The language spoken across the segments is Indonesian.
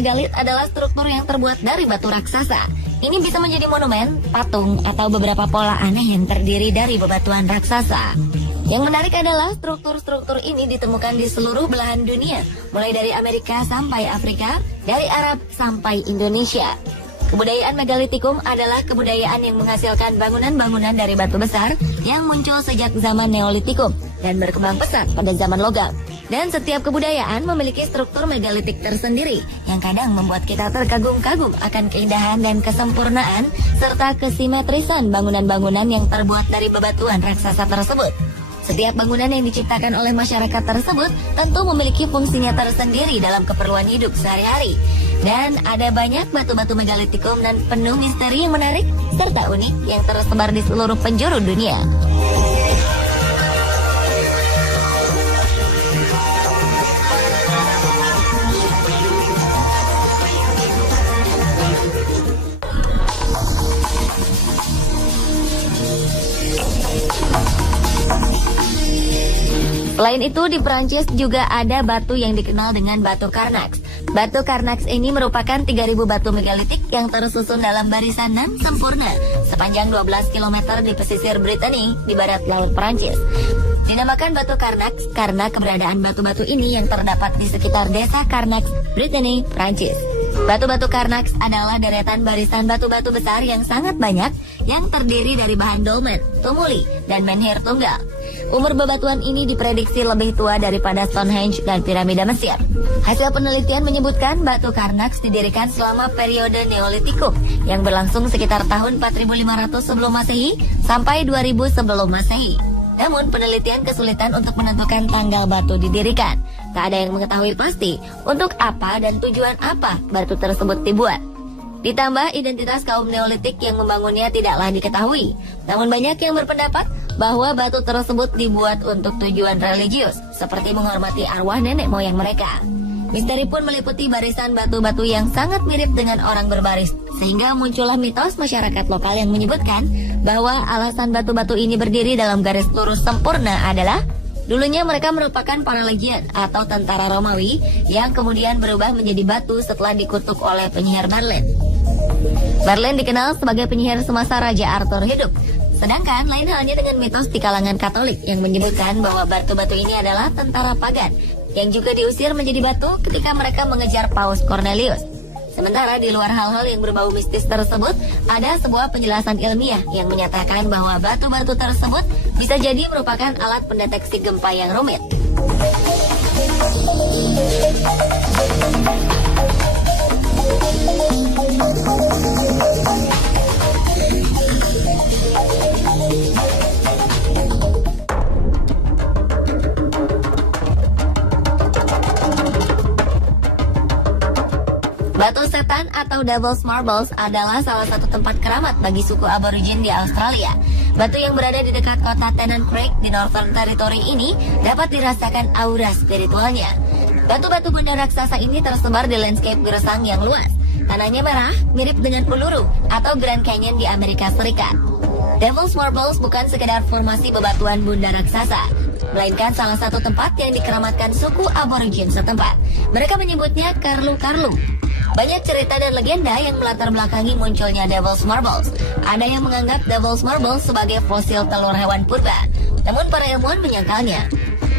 megalit adalah struktur yang terbuat dari batu raksasa. Ini bisa menjadi monumen, patung, atau beberapa pola aneh yang terdiri dari bebatuan raksasa. Yang menarik adalah struktur-struktur ini ditemukan di seluruh belahan dunia, mulai dari Amerika sampai Afrika, dari Arab sampai Indonesia. Kebudayaan megalitikum adalah kebudayaan yang menghasilkan bangunan-bangunan dari batu besar yang muncul sejak zaman Neolitikum dan berkembang pesat pada zaman logam. Dan setiap kebudayaan memiliki struktur megalitik tersendiri yang kadang membuat kita terkagum-kagum akan keindahan dan kesempurnaan serta kesimetrisan bangunan-bangunan yang terbuat dari bebatuan raksasa tersebut. Setiap bangunan yang diciptakan oleh masyarakat tersebut tentu memiliki fungsinya tersendiri dalam keperluan hidup sehari-hari. Dan ada banyak batu-batu megalitikum dan penuh misteri yang menarik serta unik yang tersebar di seluruh penjuru dunia. Selain itu, di Prancis juga ada batu yang dikenal dengan batu Karnax. Batu Karnax ini merupakan 3.000 batu megalitik yang tersusun dalam barisan nan sempurna sepanjang 12 km di pesisir Brittany di barat laut Prancis. Dinamakan batu Karnax karena keberadaan batu-batu ini yang terdapat di sekitar desa Karnax, Brittany, Prancis. Batu-batu Karnax adalah deretan barisan batu-batu besar yang sangat banyak yang terdiri dari bahan dolmen, tumuli, dan menhir tunggal. Umur bebatuan ini diprediksi lebih tua daripada Stonehenge dan piramida Mesir. Hasil penelitian menyebutkan batu Karnax didirikan selama periode Neolitikum yang berlangsung sekitar tahun 4.500 sebelum Masehi sampai 2.000 sebelum Masehi. Namun penelitian kesulitan untuk menentukan tanggal batu didirikan. Tak ada yang mengetahui pasti untuk apa dan tujuan apa batu tersebut dibuat. Ditambah identitas kaum Neolitik yang membangunnya tidaklah diketahui. Namun banyak yang berpendapat bahwa batu tersebut dibuat untuk tujuan religius, seperti menghormati arwah nenek moyang mereka. Misteri pun meliputi barisan batu-batu yang sangat mirip dengan orang berbaris, sehingga muncullah mitos masyarakat lokal yang menyebutkan bahwa alasan batu-batu ini berdiri dalam garis lurus sempurna adalah dulunya mereka merupakan para legion atau tentara Romawi yang kemudian berubah menjadi batu setelah dikutuk oleh penyihir Merlin. Merlin dikenal sebagai penyihir semasa Raja Arthur hidup. Sedangkan lain halnya dengan mitos di kalangan Katolik yang menyebutkan bahwa batu-batu ini adalah tentara pagan yang juga diusir menjadi batu ketika mereka mengejar Paus Cornelius. Sementara di luar hal-hal yang berbau mistis tersebut, ada sebuah penjelasan ilmiah yang menyatakan bahwa batu-batu tersebut bisa jadi merupakan alat pendeteksi gempa yang rumit. Batu setan atau Devil's Marbles adalah salah satu tempat keramat bagi suku aborigin di Australia. Batu yang berada di dekat kota Tennant Creek di Northern Territory ini dapat dirasakan aura spiritualnya. Batu-batu benda raksasa ini tersebar di landscape gersang yang luas. Tanahnya merah, mirip dengan Uluru atau Grand Canyon di Amerika Serikat. Devil's Marbles bukan sekedar formasi bebatuan bunda raksasa, melainkan salah satu tempat yang dikeramatkan suku aborigin setempat. Mereka menyebutnya Karlu-Karlu. Banyak cerita dan legenda yang melatar belakangi munculnya Devil's Marbles. Ada yang menganggap Devil's Marbles sebagai fosil telur hewan purba, namun para ilmuwan menyangkalnya.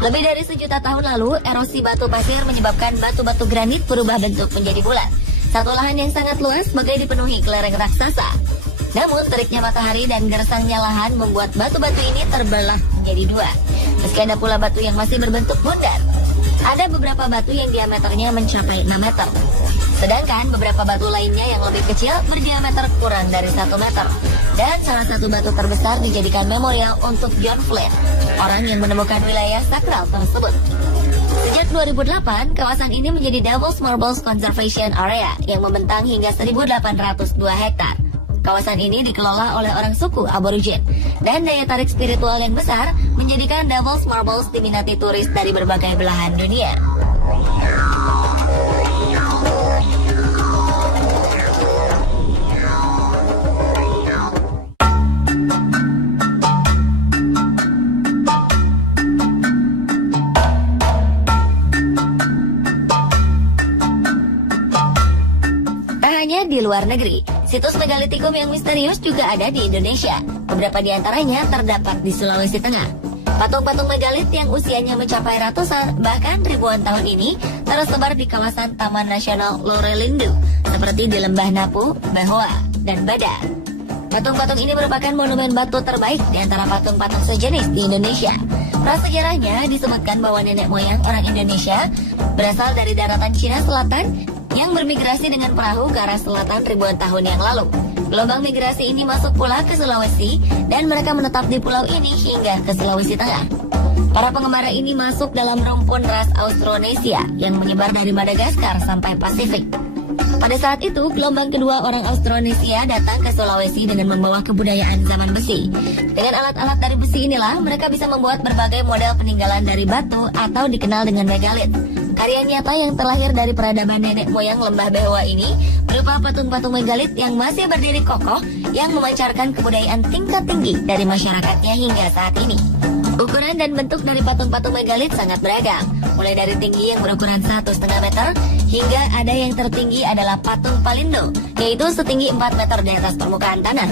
Lebih dari 1 juta tahun lalu, erosi batu pasir menyebabkan batu-batu granit berubah bentuk menjadi bulat. Satu lahan yang sangat luas bagai dipenuhi kelereng raksasa. Namun teriknya matahari dan gersangnya lahan membuat batu-batu ini terbelah menjadi dua. Meski ada pula batu yang masih berbentuk bundar. Ada beberapa batu yang diameternya mencapai 6 meter. Sedangkan beberapa batu lainnya yang lebih kecil berdiameter kurang dari 1 meter. Dan salah satu batu terbesar dijadikan memorial untuk John Flynn, orang yang menemukan wilayah sakral tersebut. Sejak 2008, kawasan ini menjadi Devil's Marbles Conservation Area yang membentang hingga 1.802 hektar. Kawasan ini dikelola oleh orang suku aborigin, dan daya tarik spiritual yang besar menjadikan Devil's Marbles diminati turis dari berbagai belahan dunia. luar negeri. Situs megalitikum yang misterius juga ada di Indonesia. Beberapa di antaranya terdapat di Sulawesi Tengah. Patung-patung megalit yang usianya mencapai ratusan bahkan ribuan tahun ini tersebar di kawasan Taman Nasional Lorelindo seperti di Lembah Napu, Behoa, dan Bada. Patung-patung ini merupakan monumen batu terbaik di antara patung-patung sejenis di Indonesia. Prasejarahnya disebutkan bahwa nenek moyang orang Indonesia berasal dari daratan Cina Selatan yang bermigrasi dengan perahu ke arah selatan ribuan tahun yang lalu. Gelombang migrasi ini masuk pula ke Sulawesi dan mereka menetap di pulau ini hingga ke Sulawesi Tengah. Para pengembara ini masuk dalam rumpun ras Austronesia yang menyebar dari Madagaskar sampai Pasifik. Pada saat itu, gelombang kedua orang Austronesia datang ke Sulawesi dengan membawa kebudayaan zaman besi. Dengan alat-alat dari besi inilah, mereka bisa membuat berbagai model peninggalan dari batu atau dikenal dengan megalit. Karya nyata yang terlahir dari peradaban nenek moyang Lembah Behoa ini berupa patung-patung megalit yang masih berdiri kokoh yang memancarkan kebudayaan tingkat tinggi dari masyarakatnya hingga saat ini. Ukuran dan bentuk dari patung-patung megalit sangat beragam, mulai dari tinggi yang berukuran 1,5 meter hingga ada yang tertinggi adalah patung Palindo, yaitu setinggi 4 meter di atas permukaan tanah.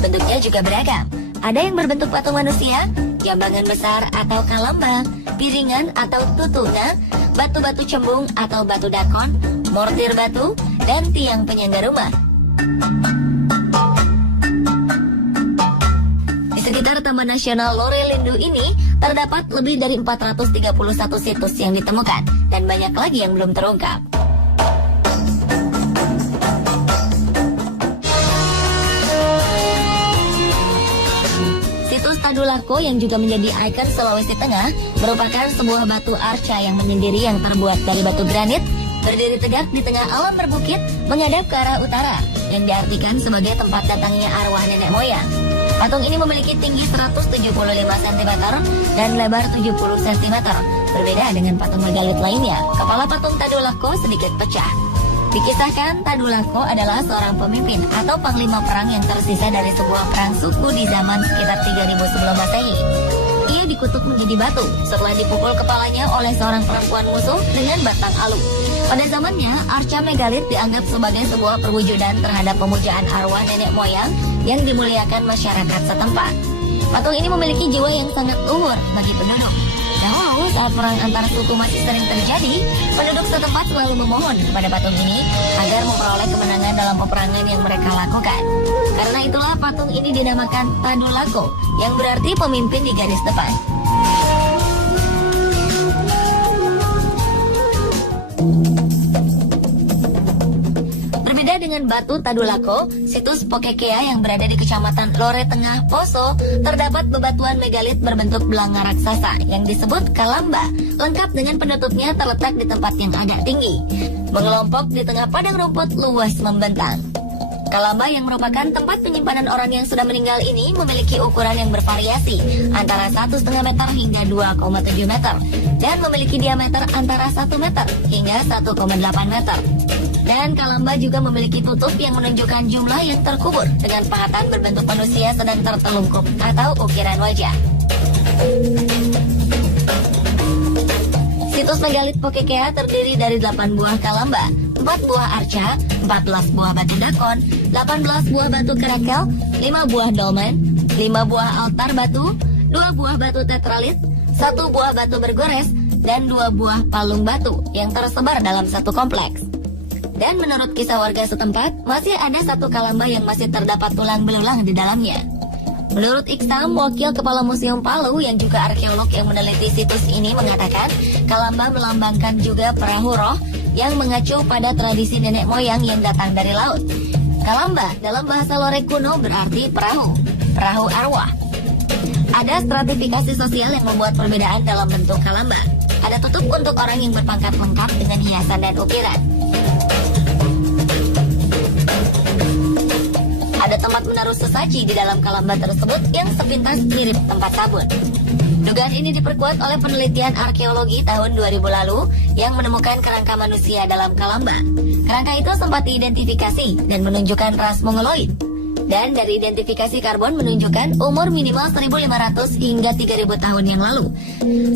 Bentuknya juga beragam, ada yang berbentuk patung manusia, jambangan besar atau kalamba, piringan atau tutuna, batu-batu cembung atau batu dakon, mortir batu, dan tiang penyangga rumah. Di sekitar Taman Nasional Lorelindo ini terdapat lebih dari 431 situs yang ditemukan dan banyak lagi yang belum terungkap. Situs Tadulako yang juga menjadi ikon Sulawesi Tengah merupakan sebuah batu arca yang menyendiri yang terbuat dari batu granit, berdiri tegak di tengah alam berbukit menghadap ke arah utara, yang diartikan sebagai tempat datangnya arwah nenek moyang. Patung ini memiliki tinggi 175 cm dan lebar 70 cm. Berbeda dengan patung megalit lainnya, kepala patung Tadulako sedikit pecah. Dikisahkan Tadulako adalah seorang pemimpin atau panglima perang yang tersisa dari sebuah perang suku di zaman sekitar 3000 sebelum Masehi. Ia dikutuk menjadi batu setelah dipukul kepalanya oleh seorang perempuan musuh dengan batang alu. Pada zamannya, arca megalit dianggap sebagai sebuah perwujudan terhadap pemujaan arwah nenek moyang yang dimuliakan masyarakat setempat. Patung ini memiliki jiwa yang sangat luhur bagi penduduk. Dahulu saat perang antar suku masih sering terjadi, penduduk setempat selalu memohon kepada patung ini agar memperoleh kemenangan dalam peperangan yang mereka lakukan. Karena itulah patung ini dinamakan Tadulako, yang berarti pemimpin di garis depan. Berbeda dengan batu Tadulako, situs Pokekea yang berada di Kecamatan Lore Tengah, Poso, terdapat bebatuan megalit berbentuk belanga raksasa yang disebut kalamba, lengkap dengan penutupnya terletak di tempat yang agak tinggi, mengelompok di tengah padang rumput luas membentang. Kalamba yang merupakan tempat penyimpanan orang yang sudah meninggal ini memiliki ukuran yang bervariasi antara 1,5 meter hingga 2,7 meter dan memiliki diameter antara 1 meter hingga 1,8 meter. Dan kalamba juga memiliki tutup yang menunjukkan jumlah yang terkubur dengan pahatan berbentuk manusia sedang tertelungkup atau ukiran wajah. Situs megalit Pokekea terdiri dari 8 buah kalamba, 4 buah arca, 14 buah batu dakon, 18 buah batu kerakel, 5 buah dolmen, 5 buah altar batu, 2 buah batu tetralit, 1 buah batu bergores, dan 2 buah palung batu yang tersebar dalam satu kompleks. Dan menurut kisah warga setempat, masih ada 1 kalamba yang masih terdapat tulang belulang di dalamnya. Menurut Iksam, wakil kepala Museum Palu yang juga arkeolog yang meneliti situs ini mengatakan, kalamba melambangkan juga perahu roh yang mengacu pada tradisi nenek moyang yang datang dari laut. Kalamba dalam bahasa Lore kuno berarti perahu arwah. Ada stratifikasi sosial yang membuat perbedaan dalam bentuk kalamba. Ada tutup untuk orang yang berpangkat lengkap dengan hiasan dan ukiran. Ada tempat menaruh sesaji di dalam kalamba tersebut yang sepintas mirip tempat sabun. Dugaan ini diperkuat oleh penelitian arkeologi tahun 2000 lalu yang menemukan kerangka manusia dalam kalamba. Kerangka itu sempat diidentifikasi dan menunjukkan ras Mongoloid. Dan dari identifikasi karbon menunjukkan umur minimal 1.500 hingga 3.000 tahun yang lalu.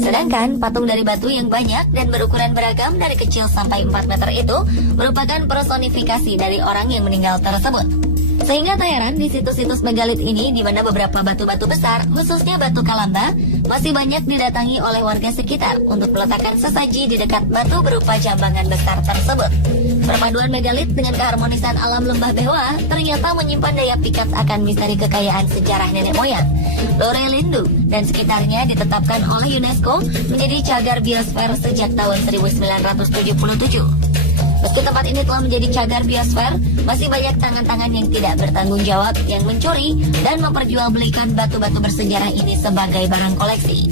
Sedangkan patung dari batu yang banyak dan berukuran beragam dari kecil sampai 4 meter itu merupakan personifikasi dari orang yang meninggal tersebut. Sehingga tak heran di situs-situs megalit ini di mana beberapa batu-batu besar, khususnya batu Kalamba, masih banyak didatangi oleh warga sekitar untuk meletakkan sesaji di dekat batu berupa jambangan besar tersebut. Perpaduan megalit dengan keharmonisan alam lembah Behoa ternyata menyimpan daya pikat akan misteri kekayaan sejarah nenek moyang. Lore Lindu dan sekitarnya ditetapkan oleh UNESCO menjadi cagar biosfer sejak tahun 1977. Meski tempat ini telah menjadi cagar biosfer, masih banyak tangan-tangan yang tidak bertanggung jawab yang mencuri dan memperjualbelikan batu-batu bersejarah ini sebagai barang koleksi.